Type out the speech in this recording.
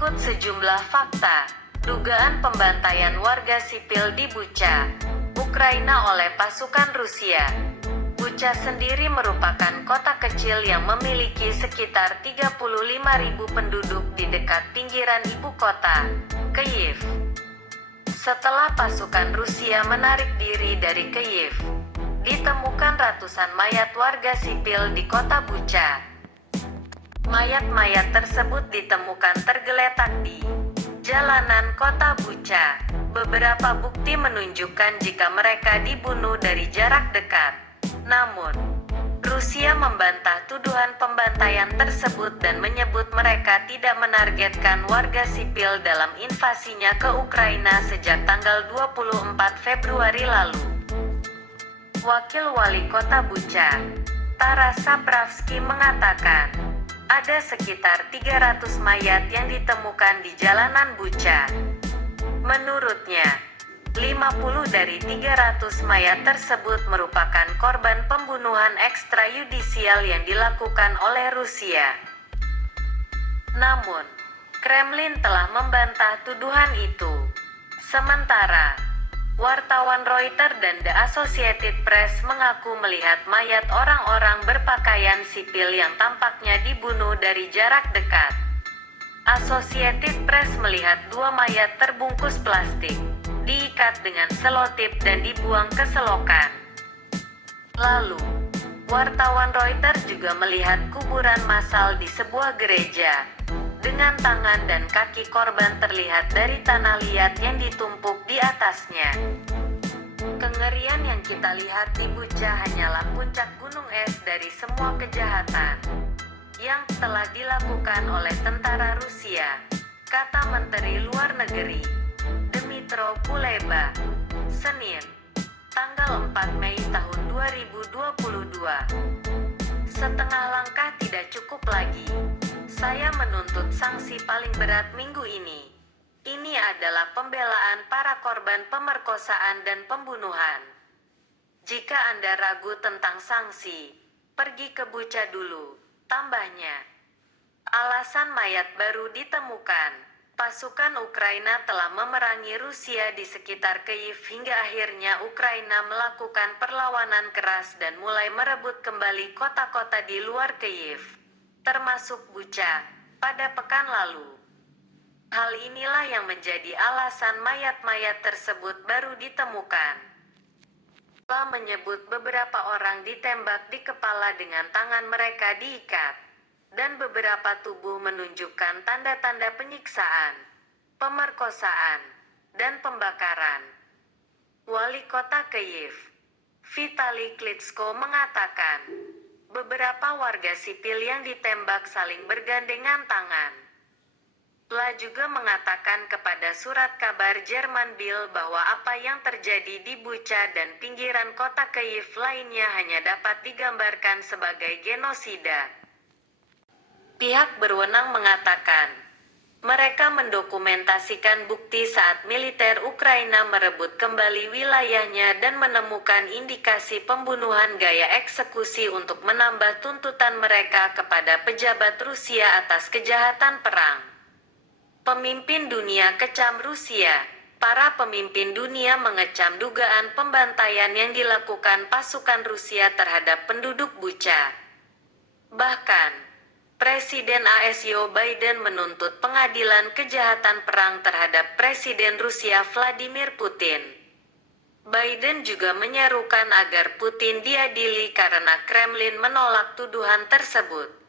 Berikut sejumlah fakta. Dugaan pembantaian warga sipil di Bucha, Ukraina oleh pasukan Rusia. Bucha sendiri merupakan kota kecil yang memiliki sekitar 35.000 penduduk di dekat pinggiran ibu kota, Kyiv. Setelah pasukan Rusia menarik diri dari Kyiv, ditemukan ratusan mayat warga sipil di kota Bucha. Mayat-mayat tersebut ditemukan tergeletak di jalanan kota Bucha. Beberapa bukti menunjukkan jika mereka dibunuh dari jarak dekat. Namun, Rusia membantah tuduhan pembantaian tersebut dan menyebut mereka tidak menargetkan warga sipil dalam invasinya ke Ukraina sejak tanggal 24 Februari lalu. Wakil Wali Kota Bucha, Taras Zapravsky mengatakan, ada sekitar 300 mayat yang ditemukan di jalanan Bucha. Menurutnya, 50 dari 300 mayat tersebut merupakan korban pembunuhan ekstrayudisial yang dilakukan oleh Rusia. Namun, Kremlin telah membantah tuduhan itu. Sementara, wartawan Reuters dan The Associated Press mengaku melihat mayat orang-orang berpakaian sipil yang tampaknya dibunuh dari jarak dekat. Associated Press melihat 2 mayat terbungkus plastik, diikat dengan selotip dan dibuang ke selokan. Lalu, wartawan Reuters juga melihat kuburan massal di sebuah gereja, dengan tangan dan kaki korban terlihat dari tanah liat yang ditumpuk di atasnya. Kengerian yang kita lihat di Bucha hanyalah puncak gunung es dari semua kejahatan yang telah dilakukan oleh tentara Rusia, kata Menteri Luar Negeri Dmytro Kuleba, Senin, tanggal 4 Mei tahun 2022. Setengah langkah tidak cukup lagi. Saya menuntut sanksi paling berat minggu ini. Ini adalah pembelaan para korban pemerkosaan dan pembunuhan. Jika Anda ragu tentang sanksi, pergi ke Bucha dulu, tambahnya. Alasan mayat baru ditemukan. Pasukan Ukraina telah memerangi Rusia di sekitar Kyiv hingga akhirnya Ukraina melakukan perlawanan keras dan mulai merebut kembali kota-kota di luar Kyiv, termasuk Bucha, pada pekan lalu. Hal inilah yang menjadi alasan mayat-mayat tersebut baru ditemukan. Allah menyebut beberapa orang ditembak di kepala dengan tangan mereka diikat, dan beberapa tubuh menunjukkan tanda-tanda penyiksaan, pemerkosaan, dan pembakaran. Wali Kota Kyiv, Vitali Klitschko mengatakan, beberapa warga sipil yang ditembak saling bergandengan tangan. La juga mengatakan kepada surat kabar Jerman Bild bahwa apa yang terjadi di Bucha dan pinggiran kota Kyiv lainnya hanya dapat digambarkan sebagai genosida. Pihak berwenang mengatakan, mereka mendokumentasikan bukti saat militer Ukraina merebut kembali wilayahnya dan menemukan indikasi pembunuhan gaya eksekusi untuk menambah tuntutan mereka kepada pejabat Rusia atas kejahatan perang. Pemimpin dunia kecam Rusia. Para pemimpin dunia mengecam dugaan pembantaian yang dilakukan pasukan Rusia terhadap penduduk Bucha. Bahkan, Presiden AS Joe Biden menuntut pengadilan kejahatan perang terhadap Presiden Rusia Vladimir Putin. Biden juga menyerukan agar Putin diadili karena Kremlin menolak tuduhan tersebut.